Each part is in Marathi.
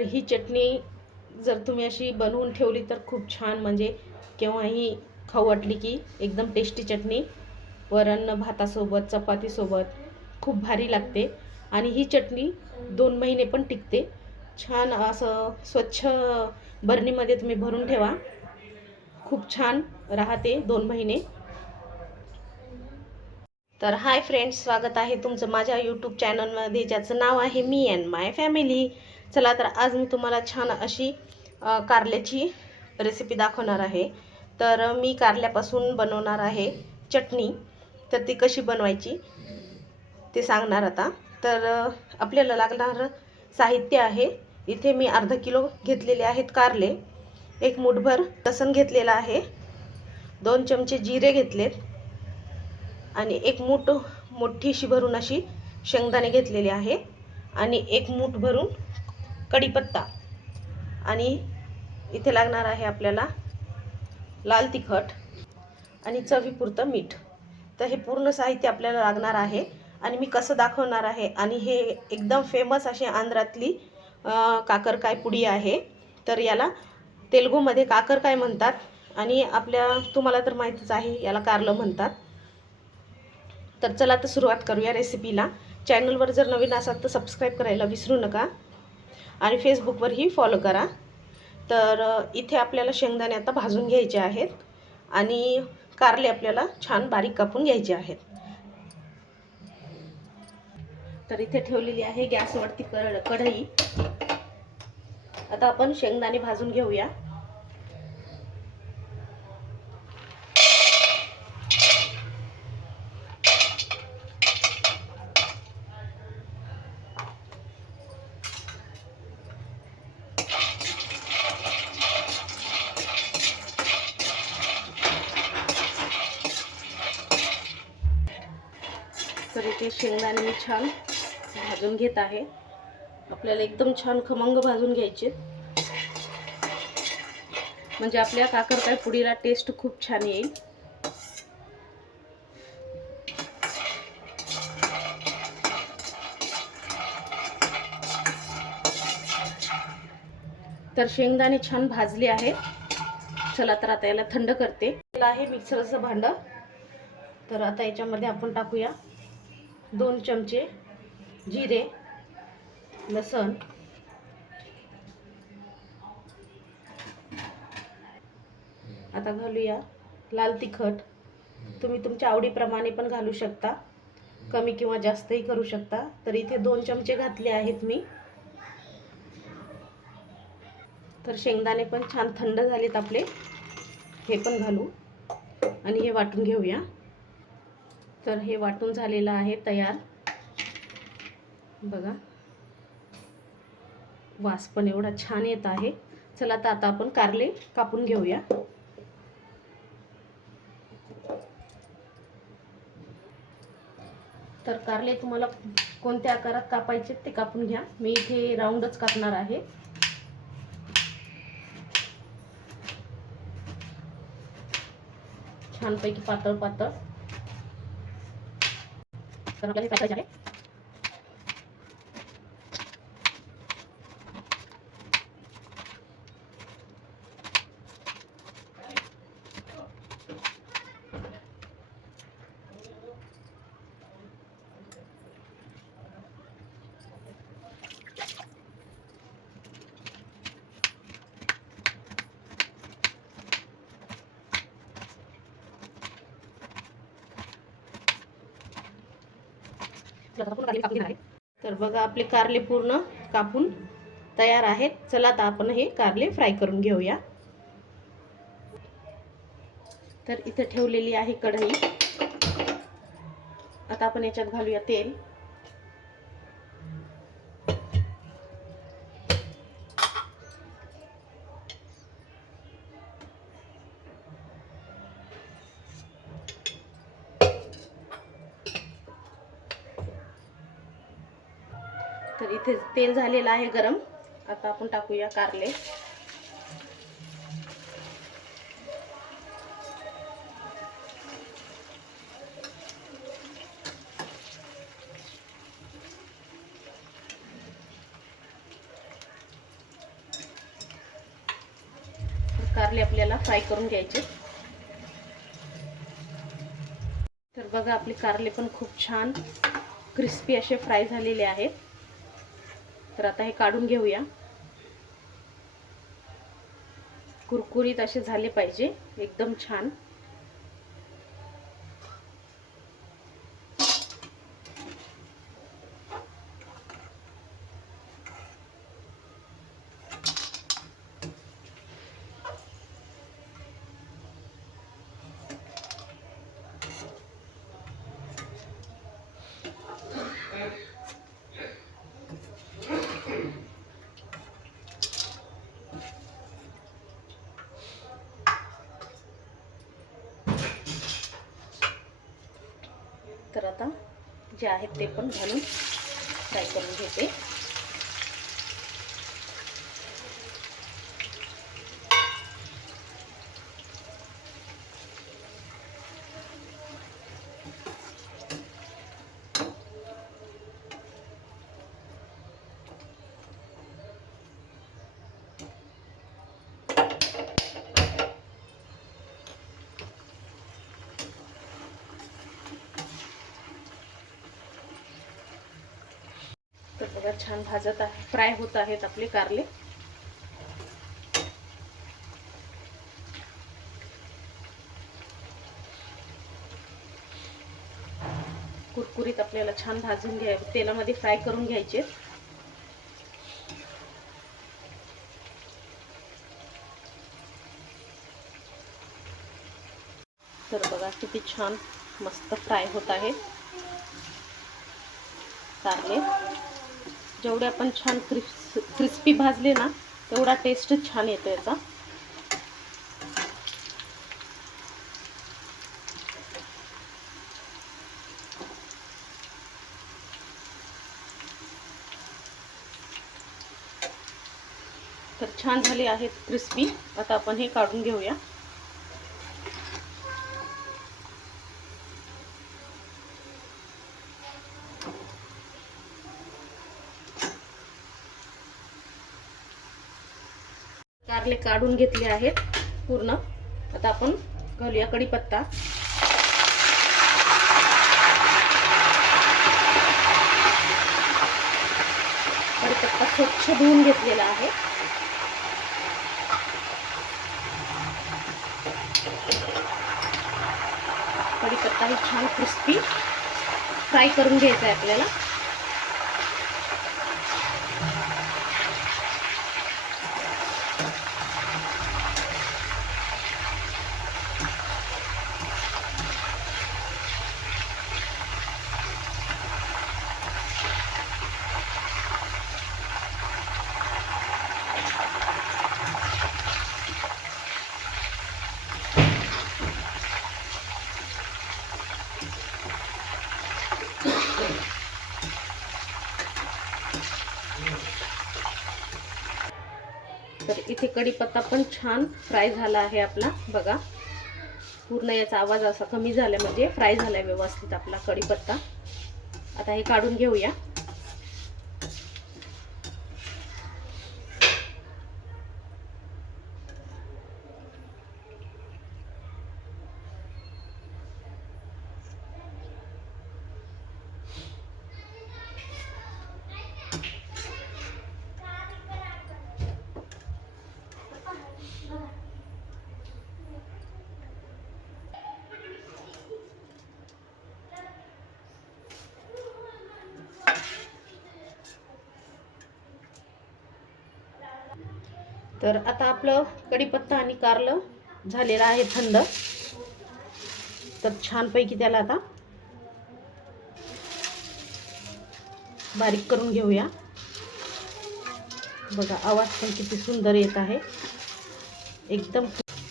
तर ही चटणी जर तुम्ही अशी बनवून ठेवली तर खूप छान म्हणजे केव्हाही खाऊ वाटली की एकदम टेस्टी चटणी. वरण भातासोबत चपातीसोबत खूप भारी लागते. आणि ही चटणी दोन महिने पण टिकते. छान असं स्वच्छ बरणीमध्ये तुम्ही भरून ठेवा. खूप छान राहते दोन महिने. तर हाय फ्रेंड्स स्वागत आहे तुमचं माझ्या यूट्यूब चॅनलमध्ये ज्याचं नाव आहे मी अँड माय फॅमिली चला तर आज मी तुम्हाला छान अशी कारल्याची रेसिपी दाखवणार आहे. तर मी कारल्यापासून बनवणार आहे चटणी. तर ती कशी बनवायची ते सांगणार आता. तर आपल्याला लागणार साहित्य आहे. इथे मी अर्धा किलो घेतलेले आहेत कारले. एक मुठभर लसण घेतलेला आहे. दोन चमचे जिरे घेतलेत. आणि एक मूठ मोठीशी भरून अशी शेंगदाणे घेतलेले आहे आणि एक मूठ भरून कढीपत्ता. आणि इथे लागणार आहे आपल्याला लाल तिखट आणि चवीपुरतं मीठ. तर हे पूर्ण साहित्य आपल्याला लागणार आहे. आणि मी कसं दाखवणार आहे? आणि हे एकदम फेमस अशी आंध्रातली काकरकाय पुडी आहे. तर याला तेलगूमध्ये काकरकाय म्हणतात. आणि आपल्या तुम्हाला तर माहितीच आहे याला कारलं म्हणतात. तर चला तर सुरुवात करूया रेसिपीला चॅनलवर जर नवीन असाल तर सबस्क्राईब करायला विसरू नका. आणि फेसबुकवरही फॉलो करा. तर इथे आपल्याला शेंगदाणे आता भाजून घ्यायचे आहेत आणि कारले आपल्याला छान बारीक कापून घ्यायचे आहेत. तर इथे ठेवलेली आहे गॅसवरती कढई. आता आपण शेंगदाणे भाजून घेऊया. शेंगदाणे मी छान भाजून घेत आहे. आपल्याला एकदम छान खमंग भाजून घ्यायचे. म्हणजे आपल्या काकरकाय पुडीला टेस्ट खूप छान येईल. तर शेंगदाणे छान भाजले आहेत. चला तर आता याला थंड करते. आहे मिक्सरचं भांडं. तर आता याच्यामध्ये आपण टाकूया. दोन चमचे जिरे लसण आता घालूया लाल तिखट. तुम्ही तुमच्या आवडीप्रमाणे पण घालू शकता. कमी किंवा जास्तही करू शकता. तर इथे दोन चमचे घातले आहेत मी. तर शेंगदाणे पण छान थंड झालेत आपले. हे पण घालू. आणि हे वाटून घेऊया. तर हे वाटून झालेलं आहे तयार. बघा. वास पण एवढा छान येत आहे. चला तर आता आपण कारले कापून घेऊया. तर कारले तुम्हाला कोणत्या आकारात कापायचे ते कापून घ्या. मी इथे राऊंडच कापणार आहे. छानपैकी पातळ पातळ तर आपल्याला हे टाकायचे कारले कापून घेणार आहे तर बघा आपले कारले पूर्ण कापून तयार आहेत. चला आता आपण हे कारले फ्राय करून घेऊया. तर इथे ठेवलेली आहे कढई. आता आपण याच्यात घालूया तेल. तर इथे तेल झालेलं आहे गरम. आता आपण टाकूया कारले. कारले आपल्याला फ्राय करून घ्यायचे. तर बघा आपले कारले पण खूप छान क्रिस्पी असे फ्राय झालेले आहेत. तर आता हे काढून घेऊया. कुरकुरीत असे झाले पाहिजे. एकदम छान. तर आता जे आहेत ते पण घालून फ्राय करून घेते. तर छान भाजत आहे. फ्राय होत आहेत आपले कारले. कुरकुरीत आपल्याला छान भाजून घ्या तेलामध्ये फ्राय करून घ्यायचे. तर बघा किती छान मस्त फ्राय होत आहे. कारले. जेवढे आपण छान क्रिस क्रिस्पी भाजले ना तेवढा टेस्ट छान येतो याचा. तर छान झाले आहेत क्रिस्पी आता आपण हे काढून घेऊया. कारले काढून घेतले आहेत पूर्ण. आता आपण घालूया कढीपत्ता. कढीपत्ता स्वच्छ धुवून घेतलेला आहे. कढीपत्ता ही छान क्रिस्पी फ्राय करून घ्यायचा आहे आपल्याला. तर इथे कढीपत्ता पण छान फ्राय झाला आहे आपला. बघा. पूर्ण याचा आवाज असा कमी झाला म्हणजे फ्राय झाला व्यवस्थित आपला कढीपत्ता. आता हे काढून घेऊया. तर आता आपलं कढीपत्ता आणि कारलं झालेलं आहे थंड. तर छानपैकी त्याला आता बारीक करून घेऊया. बघा आवाज पण किती सुंदर येत आहे. एकदम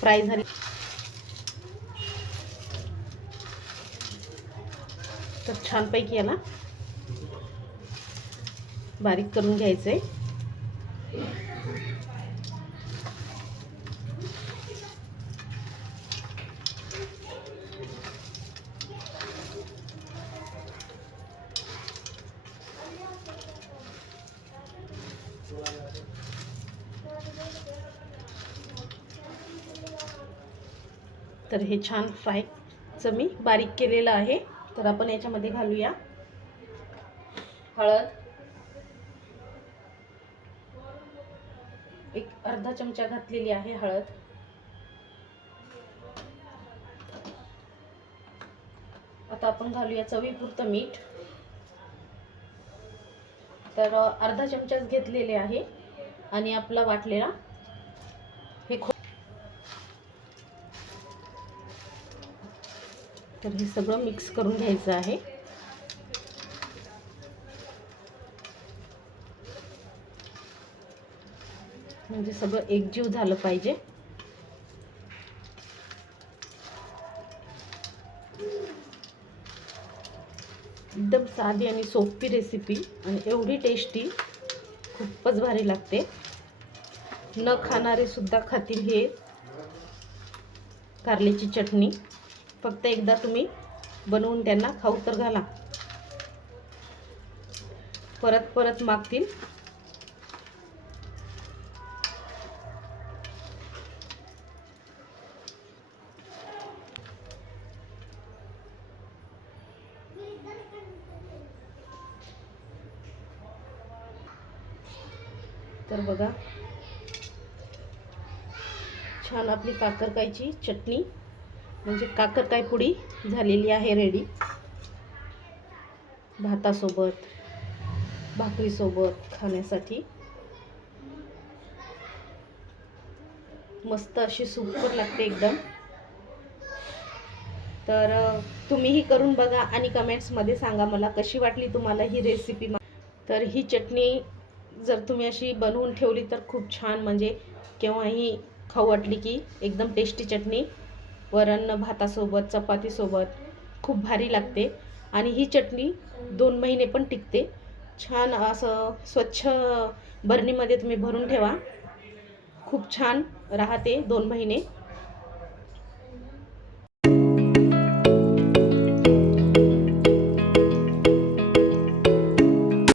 फ्राय झाली. तर छानपैकी याला बारीक करून घ्यायचं आहे हे छान फ्रायचं मी बारीक केलेलं आहे. तर आपण याच्यामध्ये घालूया. हळद. एक अर्धा चमचा घातलेली आहे हळद. आता आपण घालूया चवीपुरतं मीठ. तर अर्धा चमचाच घेतलेले आहे. आणि आपला वाटलेला तर हे सगळं मिक्स करून घ्यायचं आहे. म्हणजे सगळं एकजीव झालं पाहिजे. एकदम साधी आणि सोपी रेसिपी आणि एवढी टेस्टी खूपच भारी लागते. न खाणारे सुद्धा खातील हे कारल्याची चटणी. फक्त एकदा तुम्ही बनवून त्यांना खाऊ तर घाला. परत परत मागतील. तर बघा छान आपली काकरकायची चटणी. म्हणजे काकरकाय पुडी झालेली आहे रेडी भातासोबत भाकरीसोबत खाण्यासाठी. मस्त अशी सुपर लागते एकदम. तर तुम्हीही करून बघा आणि कमेंट्समध्ये सांगा मला कशी वाटली तुम्हाला ही रेसिपी तर ही चटणी जर तुम्ही अशी बनवून ठेवली तर खूप छान म्हणजे केव्हाही खाऊ वाटली की एकदम टेस्टी चटणी. वरण भातासोबत चपातीसोबत खूप भारी लागते. आणि ही चटणी दोन महिने पण टिकते. छान असं स्वच्छ बरणीमध्ये तुम्ही भरून ठेवा. खूप छान राहते दोन महिने.